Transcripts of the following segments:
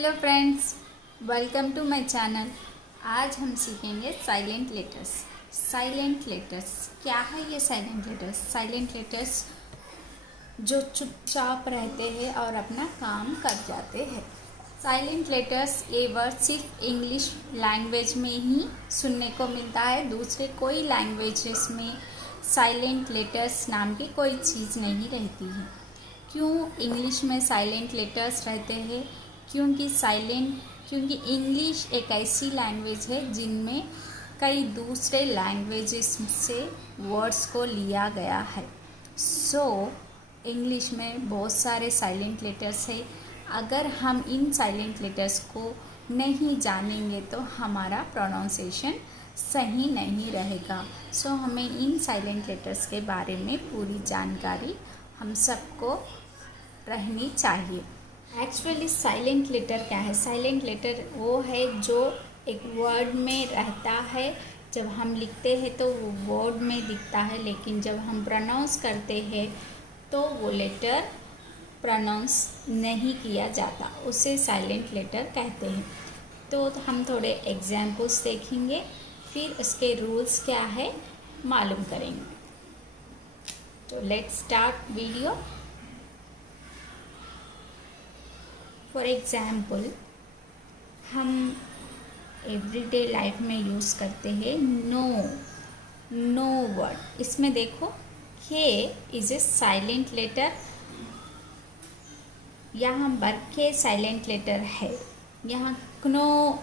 Hello friends, welcome to my channel. आज हम सीखेंगे साइलेंट लेटर्स। साइलेंट लेटर्स क्या है? ये साइलेंट लेटर्स जो चुपचाप रहते हैं और अपना काम कर जाते हैं। साइलेंट लेटर्स ये वर्ड सिर्फ इंग्लिश लैंग्वेज में ही सुनने को मिलता है। दूसरे कोई लैंग्वेजेस में साइलेंट लेटर्स नाम की कोई चीज़ नहीं रहती है। क्यों इंग्लिश में साइलेंट लेटर्स रहते हैं? क्योंकि इंग्लिश एक ऐसी लैंग्वेज है जिनमें कई दूसरे लैंग्वेजेस से वर्ड्स को लिया गया है। इंग्लिश में बहुत सारे साइलेंट लेटर्स है। अगर हम इन साइलेंट लेटर्स को नहीं जानेंगे तो हमारा प्रोनाउंसिएशन सही नहीं रहेगा। हमें इन साइलेंट लेटर्स के बारे में पूरी जानकारी हम सबको रहनी चाहिए। एक्चुअली साइलेंट लेटर क्या है? साइलेंट लेटर वो है जो एक वर्ड में रहता है। जब हम लिखते हैं तो वो वर्ड में दिखता है, लेकिन जब हम प्रोनाउंस करते हैं तो वो लेटर प्रोनाउंस नहीं किया जाता, उसे साइलेंट लेटर कहते हैं। तो हम थोड़े एग्जाम्पल्स देखेंगे, फिर उसके रूल्स क्या है मालूम करेंगे। तो let's start video. For example, हम एवरीडे लाइफ में यूज़ करते हैं नो वर्ड। इसमें देखो के इज़ ए साइलेंट लेटर। यहाँ बर के साइलेंट लेटर है। यहाँ नो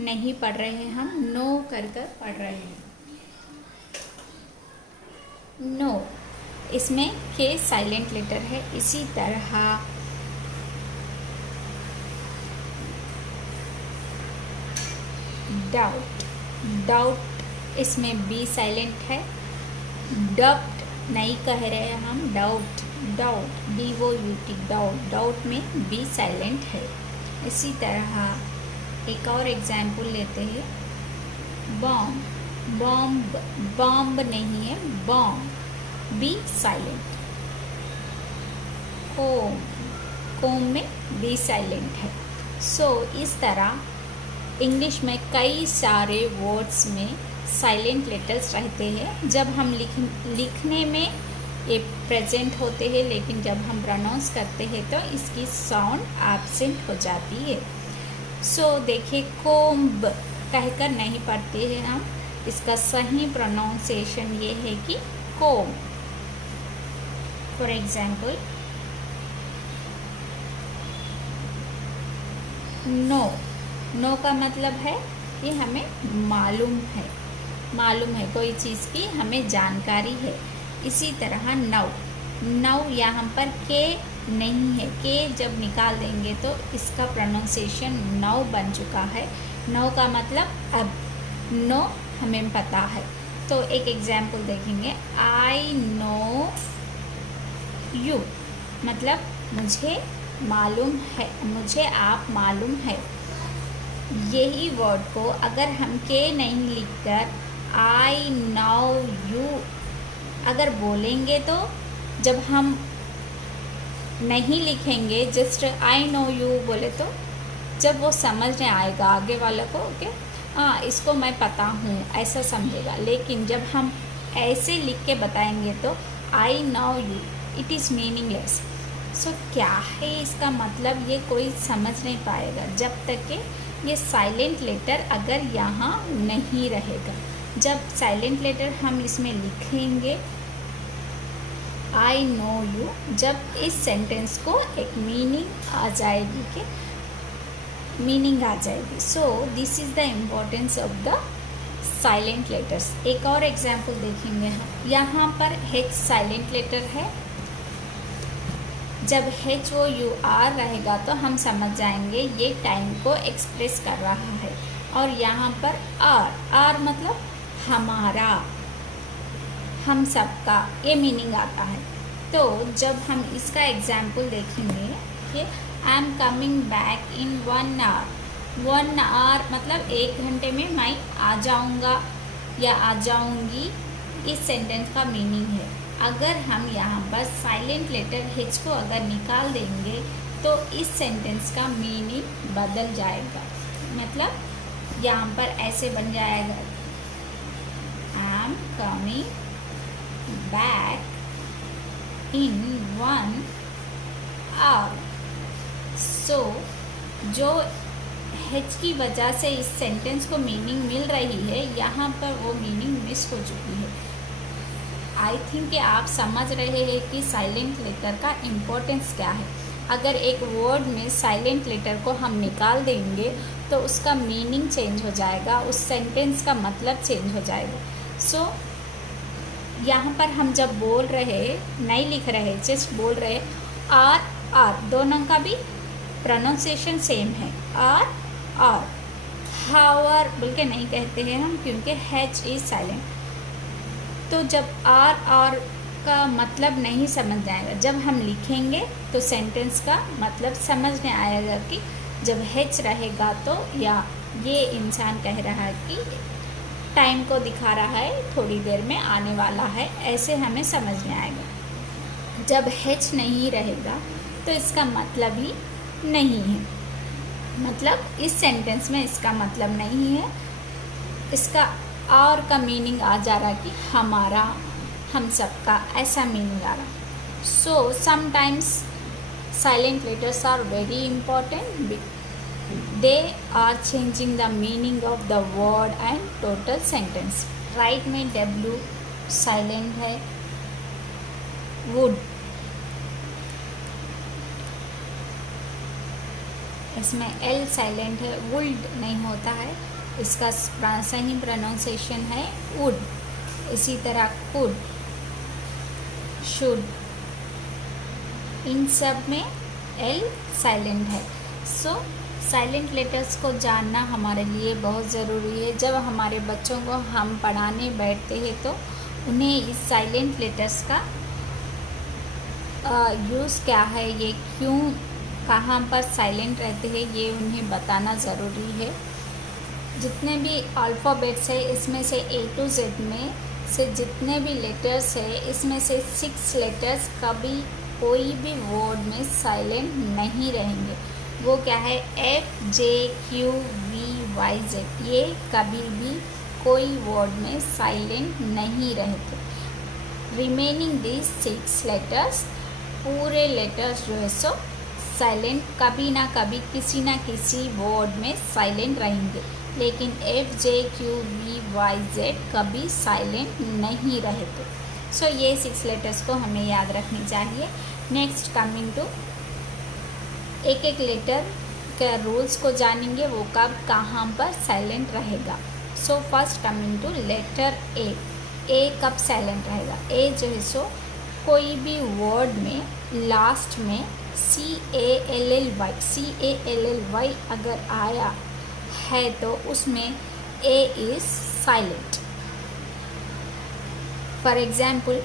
नहीं पढ़ रहे हैं, हम नो कर पढ़ रहे हैं। नो इसमें के साइलेंट लेटर है। इसी तरह डाउट इसमें बी साइलेंट है। डब्ट नहीं कह रहे हैं हम, डाउट DOUT डाउट में बी साइलेंट है। इसी तरह एक और एग्जाम्पल लेते हैं। बॉम्ब नहीं है, बॉम्ब बी साइलेंट। कोम में बी साइलेंट है। इस तरह इंग्लिश में कई सारे वर्ड्स में साइलेंट लेटर्स रहते हैं। जब हम लिखने में ये प्रेजेंट होते हैं, लेकिन जब हम प्रोनाउंस करते हैं तो इसकी साउंड एब्सेंट हो जाती है। देखिए, कोम्ब कहकर नहीं पढ़ते हैं हम, इसका सही प्रोनाउंसिएशन ये है कि कोम। फॉर एग्जाम्पल, नो का मतलब है कि हमें मालूम है कोई चीज़ की हमें जानकारी है। इसी तरह नौ यहाँ पर के नहीं है, के जब निकाल देंगे तो इसका प्रोनाउंसिएशन नौ बन चुका है। नौ का मतलब अब, नो हमें पता है। तो एक एग्जाम्पल देखेंगे। आई नो यू मतलब मुझे मालूम है, मुझे आप मालूम है। यही वर्ड को अगर हम के नहीं लिखकर आई नो यू अगर बोलेंगे तो जब हम नहीं लिखेंगे, जस्ट आई नो यू बोले तो जब वो समझने आएगा आगे वाले को, ओके इसको मैं पता हूँ ऐसा समझेगा। लेकिन जब हम ऐसे लिख के बताएंगे तो I know you it is meaningless. क्या है इसका मतलब, ये कोई समझ नहीं पाएगा जब तक कि ये साइलेंट लेटर अगर यहाँ नहीं रहेगा। जब साइलेंट लेटर हम इसमें लिखेंगे आई नो यू, जब इस सेंटेंस को एक मीनिंग आ जाएगी। This is the importance of the silent letters. एक और एग्जाम्पल देखेंगे हम। यहाँ पर H साइलेंट लेटर है। जब HOUR रहेगा तो हम समझ जाएंगे ये टाइम को एक्सप्रेस कर रहा है। और यहाँ पर R मतलब हमारा, हम सबका, ये मीनिंग आता है। तो जब हम इसका एग्जाम्पल देखेंगे कि आई am coming back in 1 hour। 1 hour मतलब 1 घंटे में मैं आ जाऊँगा या आ जाऊँगी, इस सेंटेंस का मीनिंग है। अगर हम यहाँ पर साइलेंट लेटर H को अगर निकाल देंगे तो इस सेंटेंस का मीनिंग बदल जाएगा। मतलब यहाँ पर ऐसे बन जाएगा, I am coming back in 1 hour. सो जो H की वजह से इस सेंटेंस को मीनिंग मिल रही है, यहाँ पर वो मीनिंग मिस हो चुकी है। आई थिंक कि आप समझ रहे हैं कि साइलेंट लेटर का इम्पोर्टेंस क्या है। अगर एक वर्ड में साइलेंट लेटर को हम निकाल देंगे तो उसका मीनिंग चेंज हो जाएगा, उस सेंटेंस का मतलब चेंज हो जाएगा। सो यहाँ पर हम जब बोल रहे, नहीं लिख रहे, जस्ट बोल रहे, आर दोनों का भी प्रोनाउंसिएशन सेम है। आर हावर बोल के नहीं कहते हैं हम, क्योंकि H इज साइलेंट। तो जब आर का मतलब नहीं समझ में आएगा, जब हम लिखेंगे तो सेंटेंस का मतलब समझ में आएगा कि जब H रहेगा तो या ये इंसान कह रहा है कि टाइम को दिखा रहा है, थोड़ी देर में आने वाला है, ऐसे हमें समझ में आएगा। जब H नहीं रहेगा तो इसका मतलब ही नहीं है, मतलब इस सेंटेंस में इसका मतलब नहीं है। इसका और का मीनिंग आ जा रहा कि हमारा, हम सबका, ऐसा मीनिंग आ रहा। So sometimes silent letters are very important, they are changing the meaning of the word and total sentence. Write में W साइलेंट है, वुड, इसमें L साइलेंट है, वुल्ड नहीं होता है, इसका सही प्रोनाउंसिएशन है वुड। इसी तरह कुड, शुड, इन सब में L साइलेंट है। सो साइलेंट लेटर्स को जानना हमारे लिए बहुत ज़रूरी है। जब हमारे बच्चों को हम पढ़ाने बैठते हैं तो उन्हें इस साइलेंट लेटर्स का यूज़ क्या है, ये क्यों, कहाँ पर साइलेंट रहते हैं, ये उन्हें बताना ज़रूरी है। जितने भी अल्फ़ाबेट्स है, इसमें से A to Z में से जितने भी लेटर्स है, इसमें से 6 लेटर्स कभी कोई भी वर्ड में साइलेंट नहीं रहेंगे। वो क्या है, F J Q V Y Z, ये कभी भी कोई वर्ड में साइलेंट नहीं रहते। रिमेनिंग दिस 6 लेटर्स, पूरे लेटर्स जो है सो साइलेंट कभी ना कभी किसी ना किसी वर्ड में साइलेंट रहेंगे, लेकिन F J Q V Y Z कभी साइलेंट नहीं रहते। सो ये 6 लेटर्स को हमें याद रखनी चाहिए। नेक्स्ट कमिंग टू एक एक लेटर के रूल्स को जानेंगे, वो कब कहाँ पर साइलेंट रहेगा। So first coming to letter A कब साइलेंट रहेगा। ए जो है सो कोई भी वर्ड में लास्ट में CALLY अगर आया है तो उसमें A is silent. For example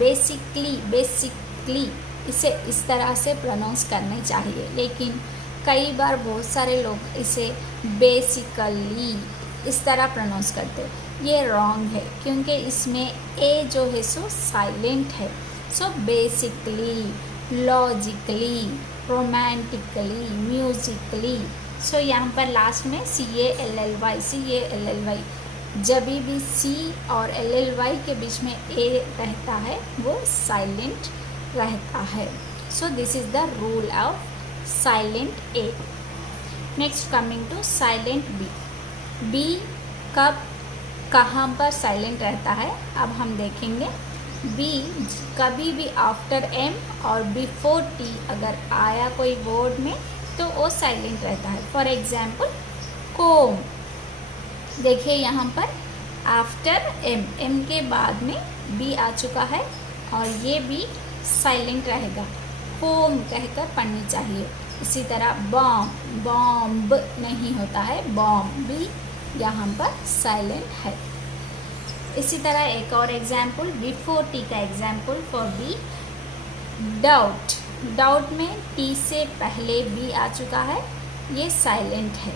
basically इसे इस तरह से प्रोनाउंस करने चाहिए, लेकिन कई बार बहुत सारे लोग इसे बेसिकली इस तरह प्रोनाउंस करते हैं। ये रॉन्ग है, क्योंकि इसमें A जो है सो साइलेंट है। So basically, logically, romantically, musically. So यहाँ पर लास्ट में CALLY जब भी C और LLY के बीच में A रहता है वो साइलेंट रहता है। So this is the rule of silent A। Next coming to silent B कब कहाँ पर साइलेंट रहता है, अब हम देखेंगे। B कभी भी आफ्टर M और बिफोर T अगर आया कोई वर्ड में तो वो साइलेंट रहता है। फॉर एग्जाम्पल कोम, देखिए यहाँ पर आफ्टर M के बाद में B आ चुका है और ये भी साइलेंट रहेगा, कोम कहकर पढ़नी चाहिए। इसी तरह बॉम्ब नहीं होता है, बॉम्ब भी यहाँ पर साइलेंट है। इसी तरह एक और एग्जाम्पल बिफोर T का एग्जाम्पल फॉर B, डाउट में T से पहले B आ चुका है, ये साइलेंट है।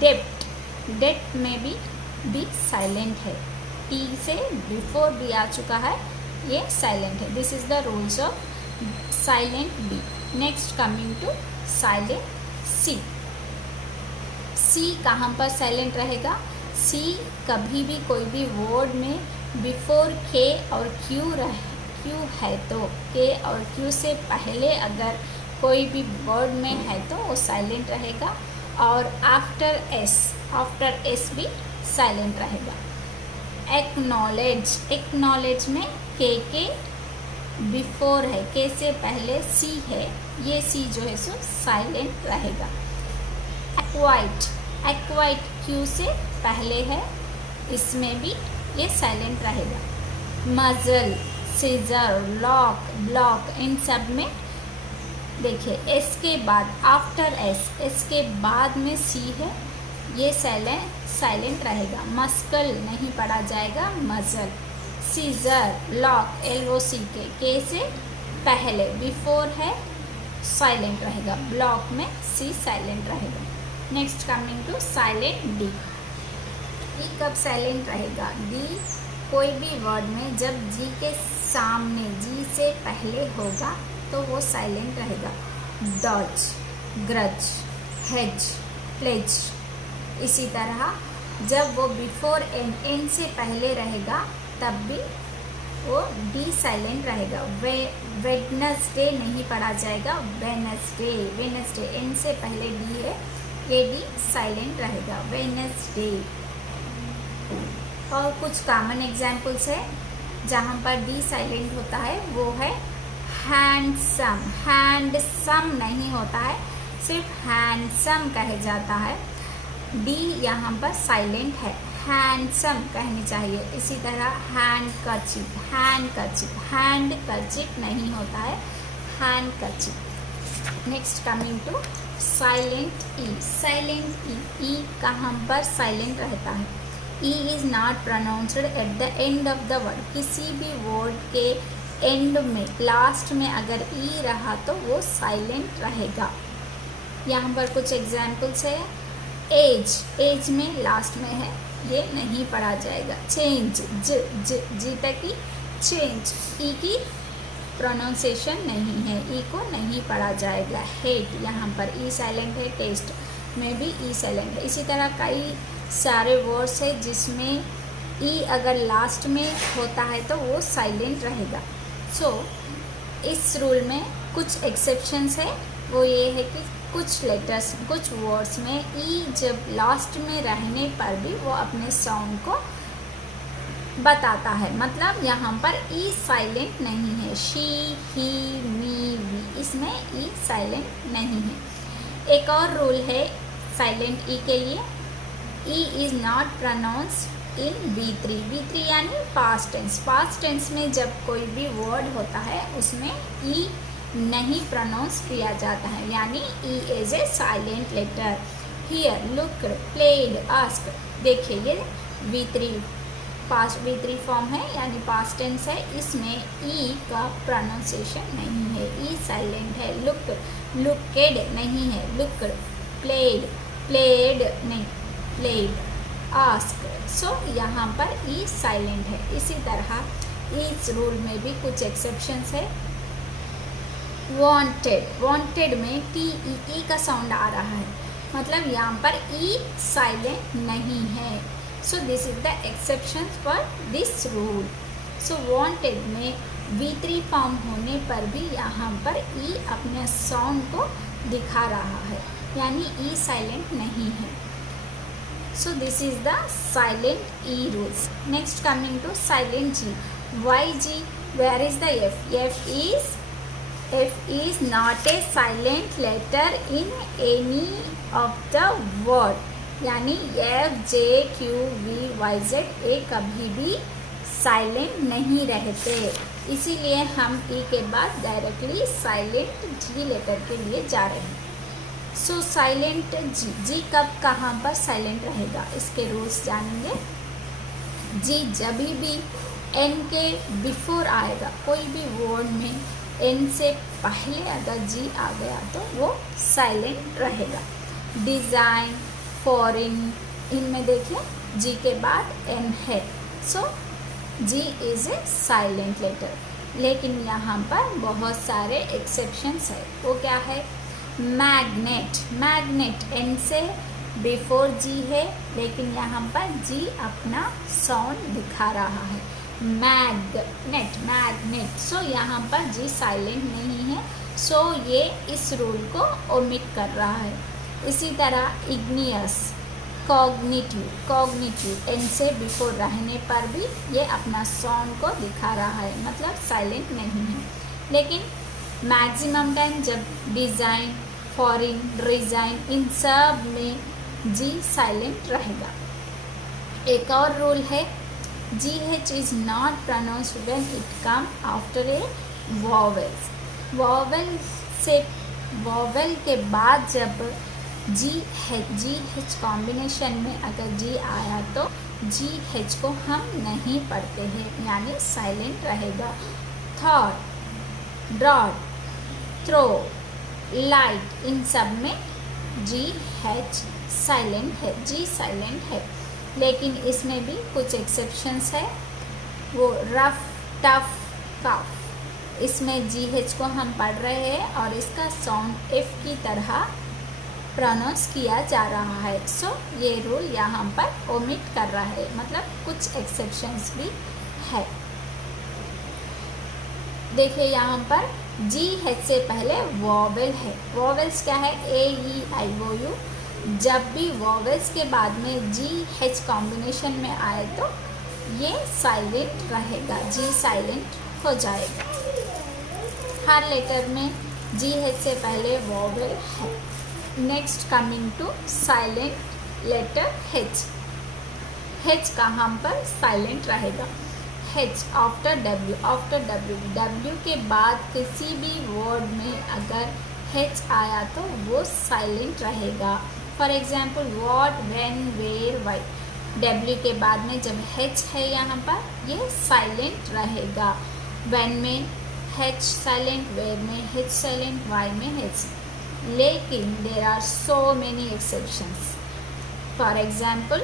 डेप्ट में भी B साइलेंट है, T से बिफोर B आ चुका है, ये साइलेंट है। This is the rules of silent B। Next coming to silent C. C कहाँ पर साइलेंट रहेगा? सी कभी भी कोई भी वर्ड में बिफोर के और क्यू है तो के और क्यू से पहले अगर कोई भी वर्ड में है तो वो साइलेंट रहेगा, और आफ्टर एस भी साइलेंट रहेगा। एक्नॉलेज में के बिफोर है, के से पहले सी है, ये सी जो है सो साइलेंट रहेगा। एक्वाइट क्यू से पहले है, इसमें भी ये साइलेंट रहेगा। मजल, सीजर, लॉक, ब्लॉक, इन सब में देखिए एस के बाद आफ्टर एस के बाद में सी है, ये साइलेंट रहेगा। मस्कल नहीं पढ़ा जाएगा, मजल। सीजर, लॉक, LOC के से पहले बिफोर है, साइलेंट रहेगा। ब्लॉक में सी साइलेंट रहेगा। Next coming to silent D. D कब साइलेंट रहेगा? डी कोई भी वर्ड में जब जी के सामने, जी से पहले होगा तो वो साइलेंट रहेगा। Dodge, grudge, hedge, pledge. इसी तरह जब वो बिफोर एन से पहले रहेगा तब भी वो डी साइलेंट रहेगा। वेडनेसडे नहीं पढ़ा जाएगा, वेनसडे एन से पहले डी है, ये डी साइलेंट रहेगा। वेनसडे। और कुछ कॉमन एग्जाम्पल्स है जहाँ पर डी साइलेंट होता है, वो है हैंडसम नहीं होता है, सिर्फ हैंडसम कहे जाता है। डी यहाँ पर साइलेंट है, हैंडसम कहनी चाहिए। इसी तरह हैंडकरचिप नहीं होता है, handkerchief. Next coming to silent E कहाँ पर साइलेंट रहता है? E is not pronounced at the end of the word. किसी भी वर्ड के एंड में, लास्ट में अगर ई रहा तो वो साइलेंट रहेगा। यहाँ पर कुछ एग्जाम्पल्स है। एज में लास्ट में है, ये नहीं पढ़ा जाएगा। चेंज, जी तक की चेंज, ई की प्रोनाउंसिएशन नहीं है, ई को नहीं पढ़ा जाएगा। हेट, यहाँ पर ई साइलेंट है। टेस्ट में भी ई साइलेंट है। इसी तरह कई सारे वर्ड्स है जिसमें ई अगर लास्ट में होता है तो वो साइलेंट रहेगा। इस रूल में कुछ एक्सेप्शंस है, वो ये है कि कुछ लेटर्स, कुछ वर्ड्स में ई जब लास्ट में रहने पर भी वो अपने साउंड को बताता है। मतलब यहाँ पर ई साइलेंट नहीं है। शी, ही, मी, वी, इसमें ई साइलेंट नहीं है। एक और रूल है साइलेंट ई के लिए। E is not pronounced in V3 यानी पास्ट टेंस में जब कोई भी वर्ड होता है उसमें ई नहीं प्रोनाउंस किया जाता है, यानी E is a silent letter. Here, look, played, ask, देखिए ये V3 फॉर्म है यानी पास्ट टेंस है, इसमें ई का प्रोनाउंसिएशन नहीं है, ई साइलेंट है। लुकेड नहीं है, लुक। प्लेड नहीं, प्लेड। आस्क, यहाँ पर ई साइलेंट है। इसी तरह इस रूल में भी कुछ एक्सेप्शंस है। वांटेड में टी का साउंड आ रहा है, मतलब यहाँ पर ई साइलेंट नहीं है। This is the exception for this rule. Wanted में V3 फॉर्म होने पर भी यहाँ पर ई अपने साउंड को दिखा रहा है, यानी ई साइलेंट नहीं है। This is the silent E rules. Next coming to silent G. YG, where is the F? F is not a silent letter in any of the word, यानी F, J, Q, V, Y, Z ये कभी भी silent नहीं रहते, इसीलिए हम ई के बाद डायरेक्टली साइलेंट जी लेटर के लिए जा रहे हैं। साइलेंट जी कब कहाँ पर साइलेंट रहेगा, इसके रूल्स जानेंगे। जी जब भी एन के बिफोर आएगा, कोई भी वर्ड में एन से पहले अगर जी आ गया तो वो साइलेंट रहेगा। डिज़ाइन, फॉरेन, इनमें देखिए जी के बाद एन है, जी इज़ ए साइलेंट लेटर। लेकिन यहाँ पर बहुत सारे एक्सेप्शंस है। वो क्या है? मैग्नेट, मैग्नेट एन से बिफोर जी है, लेकिन यहाँ पर जी अपना साउंड दिखा रहा है। मैग्नेट, मैग्नेट, सो यहाँ पर जी साइलेंट नहीं है, सो ये इस रूल को ओमिट कर रहा है। इसी तरह इग्नियस, कॉग्निटिव, कॉग्निटिव एन से बिफोर रहने पर भी ये अपना साउंड को दिखा रहा है, मतलब साइलेंट नहीं है। लेकिन मैक्सिमम टाइम जब डिज़ाइन, फॉरिन, डिज़ाइन, इन सब में जी साइलेंट रहेगा। एक और रूल है, जी H is not pronounced when it come after a vowels. Vowel से, वॉवेल के बाद जब जी एच कॉम्बिनेशन में अगर जी आया तो जी एच को हम नहीं पढ़ते हैं, यानी साइलेंट रहेगा। थॉट, ड्रॉट, थ्रो, लाइट, इन सब में जी एच साइलेंट है, जी साइलेंट है। लेकिन इसमें भी कुछ एक्सेप्शंस है। वो रफ, टफ, कफ, इसमें जी एच को हम पढ़ रहे हैं और इसका साउंड एफ की तरह प्रोनाउंस किया जा रहा है। सो ये रूल यहाँ पर ओमिट कर रहा है, मतलब कुछ एक्सेप्शंस भी है। देखिए यहाँ पर जी एच से पहले वॉवेल है। वॉवेल्स क्या है? ए, ई, आई, ओ, यू। जब भी वॉवेल्स के बाद में जी एच कॉम्बिनेशन में आए तो ये साइलेंट रहेगा, जी साइलेंट हो जाएगा। हर लेटर में जी एच से पहले वॉवेल है। Next coming to silent letter H. H कहाँ पर साइलेंट रहेगा? H after W, after W, W के बाद किसी भी वर्ड में अगर एच आया तो वो साइलेंट रहेगा। For example what, when, where, why. W के बाद में जब एच है यहाँ पर ये साइलेंट रहेगा। व्हेन में एच साइलेंट, वेयर में एच साइलेंट, वाई में एच। लेकिन there are so many exceptions. For example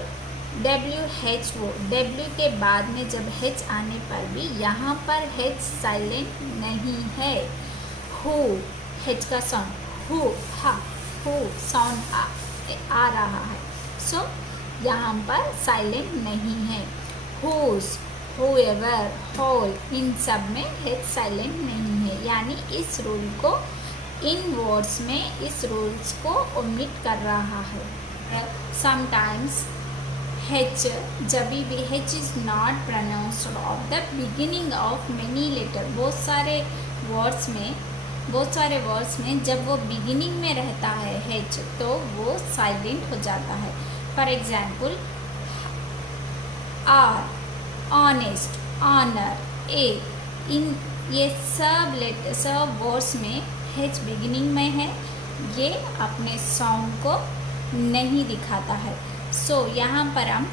WHO, W के बाद में जब H आने पर भी यहाँ पर H साइलेंट नहीं है। हु, H का साउंड, हु, हा, हु साउंड आ रहा है, सो यहाँ पर साइलेंट नहीं है। हुज, हुएवर, होल, इन सब में H साइलेंट नहीं है, यानी इस रूल को, इन वर्ड्स में इस रूल्स को ओमिट कर रहा है। समटाइम्स H, जब भी H is not pronounced of the beginning of many letter. बहुत सारे वर्ड्स में जब वो बिगिनिंग में रहता है H तो वो साइलेंट हो जाता है। For example hour, honest, honour, heir, इन ये सब वर्ड्स में H बिगिनिंग में है, ये अपने साउंड को नहीं दिखाता है। सो यहाँ पर हम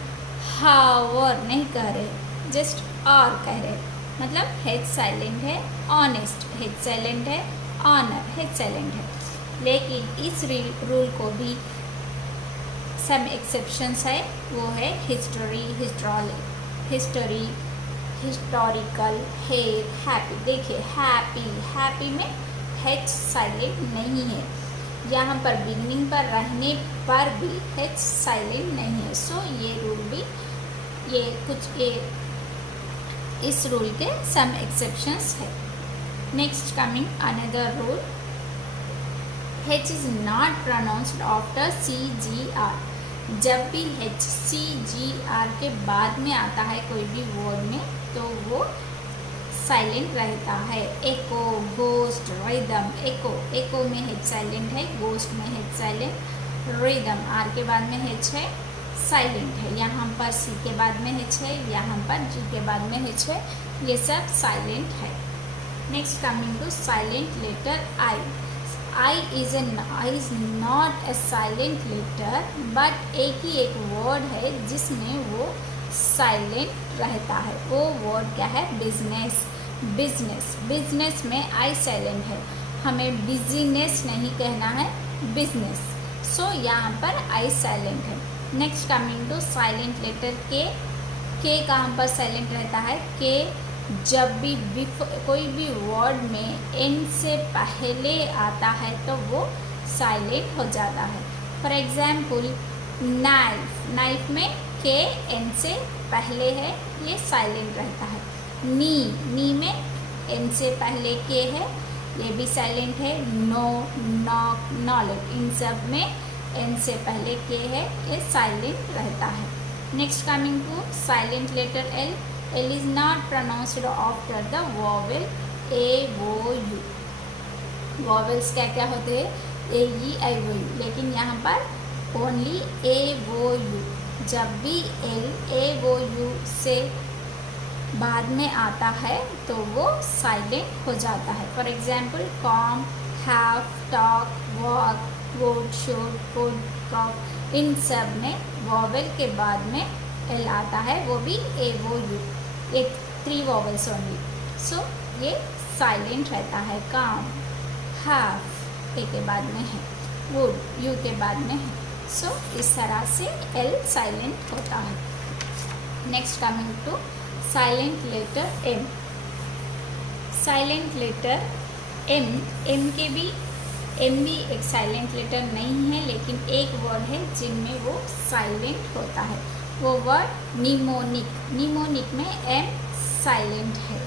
हावर नहीं कह रहे, जस्ट और कह रहे, मतलब H साइलेंट है। ऑनेस्ट H साइलेंट है, ऑनर H साइलेंट है। लेकिन इस रूल को भी सम एक्सेप्शंस है, वो है history, history, historical, hair, happy. देखिए हैप्पी में H साइलेंट नहीं है, यहाँ पर बिगनिंग पर रहने पर भी H साइलेंट नहीं है। सो ये रूल भी, ये इस रूल के सम एक्सेप्शंस है। Next coming another rule, H is not pronounced after CGR। जब भी H CGR के बाद में आता है कोई भी वर्ड में तो वो साइलेंट रहता है। एको, गोस्ट, रिदम। एको में H साइलेंट है, गोस्ट में H साइलेंट, रिदम R के बाद में H है, साइलेंट है। यहाँ पर C के बाद में H है, यहाँ पर G के बाद में H है, ये सब साइलेंट है। Next coming to silent letter I। I is not a silent letter, but एक ही एक वर्ड है जिसमें वो साइलेंट रहता है। वो वर्ड क्या है? बिजनेस। बिजनेस में आई साइलेंट है, हमें बिजीनेस नहीं कहना है, बिजनेस। सो यहाँ पर आई साइलेंट है। Next coming to silent letter K कहाँ पर साइलेंट रहता है? के जब भी कोई भी वर्ड में एन से पहले आता है तो वो साइलेंट हो जाता है। फॉर एग्जाम्पल नाइफ, नाइफ में के एन से पहले है, ये साइलेंट रहता है। नी, नी में एन से पहले के है, ये भी साइलेंट है। नो, नॉक, नॉलेज, इन सब में एन से पहले के है, ये साइलेंट रहता है। Next coming to silent letter L. L is not pronounced after the vowel A O U. Vowels क्या क्या होते हैं? ए ई आई ओ यू, लेकिन यहाँ पर ओनली ए ओ यू। जब भी एल ए ओ यू से बाद में आता है तो वो साइलेंट हो जाता है। For example calm, half, talk, walk, vote, should, could, calf, इन सब में वॉवेल के बाद में एल आता है, वो भी ए ओ यू, एक 3 वॉवेल्स ओनली। सो ये साइलेंट रहता है। काम, हैव ए के बाद में है, वुड यू के बाद में है। सो इस तरह से एल साइलेंट होता है। Next coming to silent letter M. Silent letter M, M के भी एम भी एक साइलेंट लेटर नहीं है, लेकिन एक वर्ड है जिनमें वो साइलेंट होता है, वो वर्ड निमोनिक। निमोनिक में एम साइलेंट है।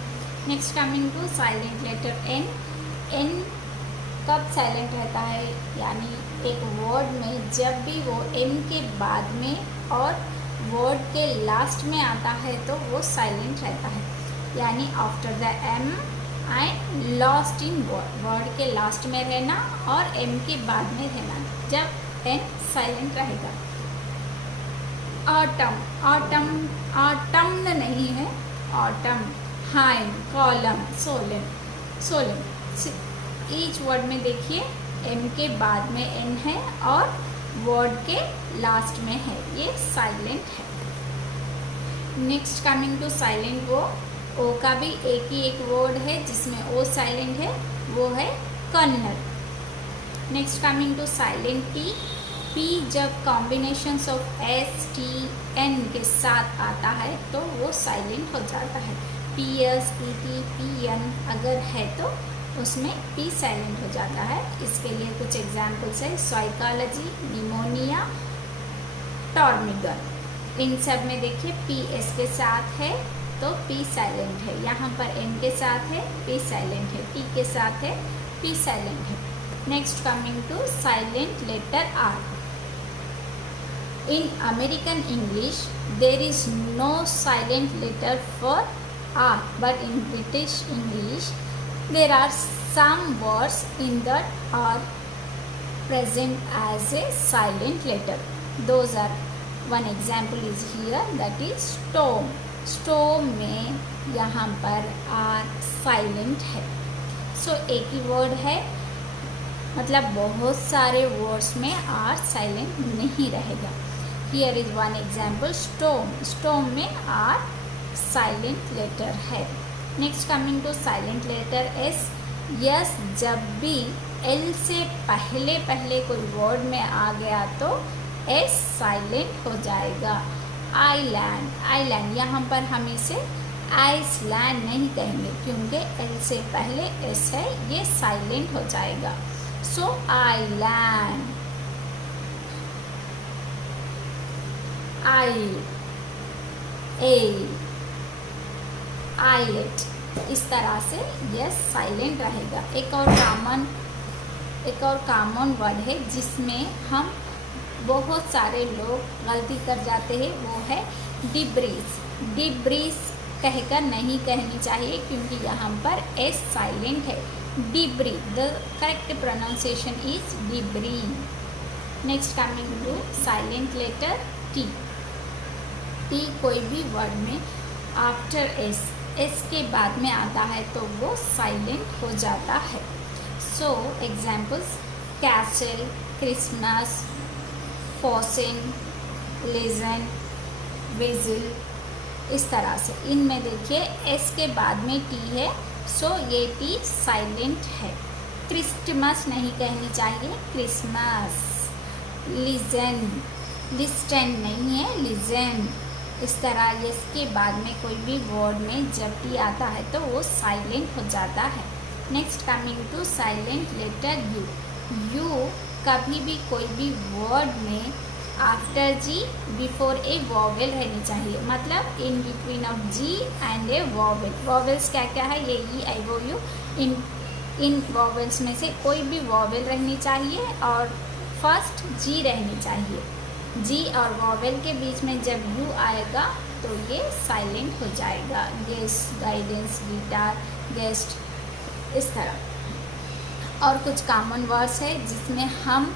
Next coming to silent letter N. N कब साइलेंट रहता है? यानी एक वर्ड में जब भी वो एम के बाद में और वर्ड के लास्ट में आता है तो वो साइलेंट रहता है। यानी after the M and last in word, word के लास्ट में रहना और एम के बाद में रहना, जब एन साइलेंट रहेगा। ऑटम, ऑटम, ऑटम नहीं है, autumn, hymn, column, solemn, solemn. Each word में देखिए एम के बाद में एन है और वर्ड के लास्ट में है, ये साइलेंट है। नेक्स्ट कमिंग टू साइलेंट वो, ओ का भी एक ही एक वर्ड है जिसमें ओ साइलेंट है, वो है Kannada. Next coming to silent P. P जब combinations of S, T, N के साथ आता है तो वो साइलेंट हो जाता है। P S, P T, P N अगर है तो उसमें पी साइलेंट हो जाता है। इसके लिए कुछ एग्जाम्पल्स है, साइकोलॉजी, निमोनिया, टॉर्मिगन। इन सब में देखिए पी एस के साथ है तो पी साइलेंट है, यहाँ पर एन के साथ है पी साइलेंट है, टी के साथ है पी साइलेंट है। Next coming to silent letter R. In American English there is no silent letter for R, but in British English there are some words in that are present as a silent letter. Those are, one example is here, that is storm. Storm में यहाँ पर R silent है। So एक ही word है, मतलब बहुत सारे words में R silent नहीं रहेगा। Here is one example, storm. Storm में R silent letter है। Next coming to silent letter S. Yes जब भी एल से पहले पहले कोई वर्ड में आ गया तो एस साइलेंट हो जाएगा। आइलैंड, आइलैंड यहाँ पर हम इसे आइसलैंड नहीं कहेंगे क्योंकि एल से पहले एस है, ये साइलेंट हो जाएगा। सो आइलैंड, आई, ए, आइलेट, इस तरह से यस साइलेंट रहेगा। एक और कॉमन वर्ड है जिसमें हम बहुत सारे लोग गलती कर जाते हैं, वो है डिब्रीज। डिब्रीज कहकर नहीं कहनी चाहिए क्योंकि यहाँ पर एस साइलेंट है। Debris, the correct pronunciation is debris. Next coming to silent letter T. T कोई भी वर्ड में आफ्टर एस, एस के बाद में आता है तो वो साइलेंट हो जाता है। So examples castle, Christmas, fasten, listen, whistle, इस तरह से। इनमें देखिए एस के बाद में टी है, सो ये टी साइलेंट है। क्रिस्टमस नहीं कहनी चाहिए, क्रिसमस। लिजन, लिस्टन नहीं है, लिजन। इस तरह यस के बाद में कोई भी वर्ड में जब टी आता है तो वो साइलेंट हो जाता है। Next coming to silent letter U. U कभी भी कोई भी वर्ड में after G before A vowel रहनी चाहिए, मतलब in between of G and A vowel. Vowels क्या क्या है, ये ई आई ओ यू। इन वॉवेल्स में से कोई भी वॉवेल रहनी चाहिए और फर्स्ट जी रहनी चाहिए। जी और वॉवेल के बीच में जब यू आएगा तो ये साइलेंट हो जाएगा। गेस्ट, गाइडेंस, गिटार, गेस्ट, इस तरह। और कुछ कॉमन वर्ड्स है जिसमें हम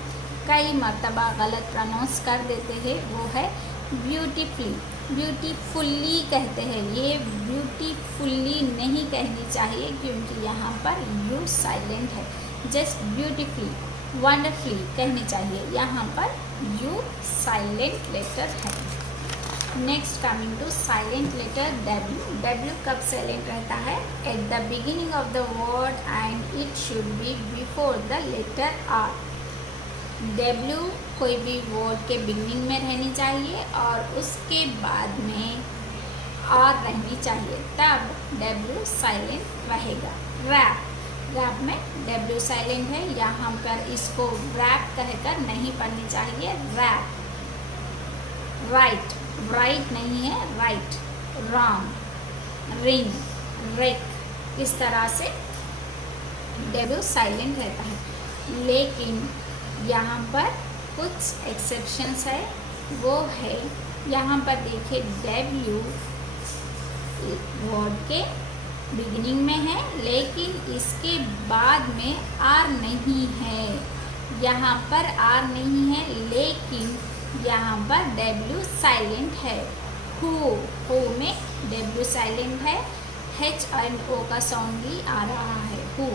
कई मर्तबा गलत प्रोनाउंस कर देते हैं, वो है ब्यूटीफुली। ब्यूटीफुल्ली कहते हैं, ये ब्यूटीफुल्ली नहीं कहनी चाहिए क्योंकि यहाँ पर यू साइलेंट है। जस्ट ब्यूटीफुली, वंडरफुली कहनी चाहिए, यहाँ पर यू साइलेंट लेटर है। Next coming to silent letter W. W कब साइलेंट रहता है? At the beginning of the word and it should be before the letter R. W कोई भी वर्ड के बिगिनिंग में रहनी चाहिए और उसके बाद में आर रहनी चाहिए, तब डब्ल्यू साइलेंट रहेगा। रैप, रैप में डब्ल्यू साइलेंट है, यहाँ पर इसको रैप कहकर नहीं पढ़नी चाहिए, रैप। राइट, राइट नहीं है, राइट। रॉन्ग, रिंग, रेक, इस तरह से डब्ल्यू साइलेंट रहता है। लेकिन यहाँ पर कुछ एक्सेप्शंस है, वो है यहाँ पर देखिए डब्ल्यू वर्ड के बिगिनिंग में है लेकिन इसके बाद में आर नहीं है। यहाँ पर आर नहीं है लेकिन यहाँ पर डब्ल्यू साइलेंट है। हु में डब्ल्यू साइलेंट है, एच एंड ओ का साउंड भी आ रहा है। हु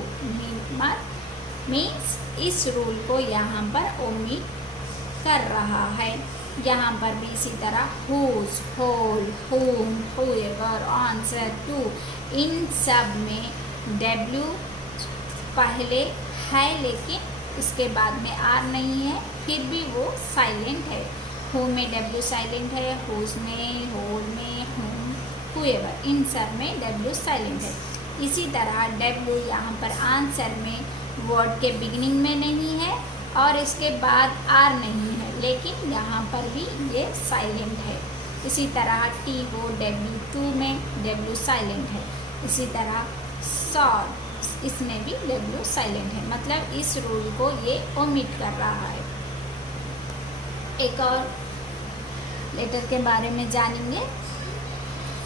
मीन्स इस रूल को यहाँ पर ओमिट कर रहा है। यहाँ पर भी इसी तरह whose, whole, whom, whoever, answer, two, इन सब में डब्ल्यू पहले है लेकिन इसके बाद में आर नहीं है, फिर भी वो साइलेंट है। हु में डब्ल्यू साइलेंट है, हुज में, होल में, whom, whoever, इन सब में डब्ल्यू साइलेंट है। इसी तरह डब्ल्यू यहाँ पर आंसर में वर्ड के बिगिनिंग में नहीं है और इसके बाद आर नहीं है लेकिन यहाँ पर भी ये साइलेंट है। इसी तरह टी वो डब्ल्यू टू में डब्ल्यू साइलेंट है। इसी तरह सॉ, इसमें भी डब्ल्यू साइलेंट है, मतलब इस रूल को ये ओमिट कर रहा है। एक और लेटर के बारे में जानेंगे,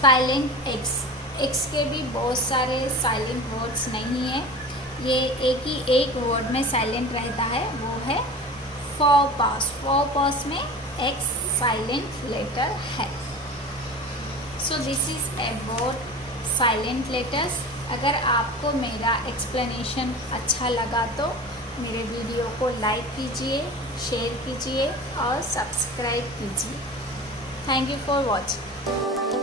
साइलेंट एक्स। एक्स के भी बहुत सारे साइलेंट वर्ड्स नहीं है, ये एक वर्ड में साइलेंट रहता है, वो है फॉपास। फॉपास में एक्स साइलेंट लेटर है। So this is about silent letters. अगर आपको मेरा एक्सप्लेनेशन अच्छा लगा तो मेरे वीडियो को लाइक कीजिए, शेयर कीजिए और सब्सक्राइब कीजिए। Thank you for watching.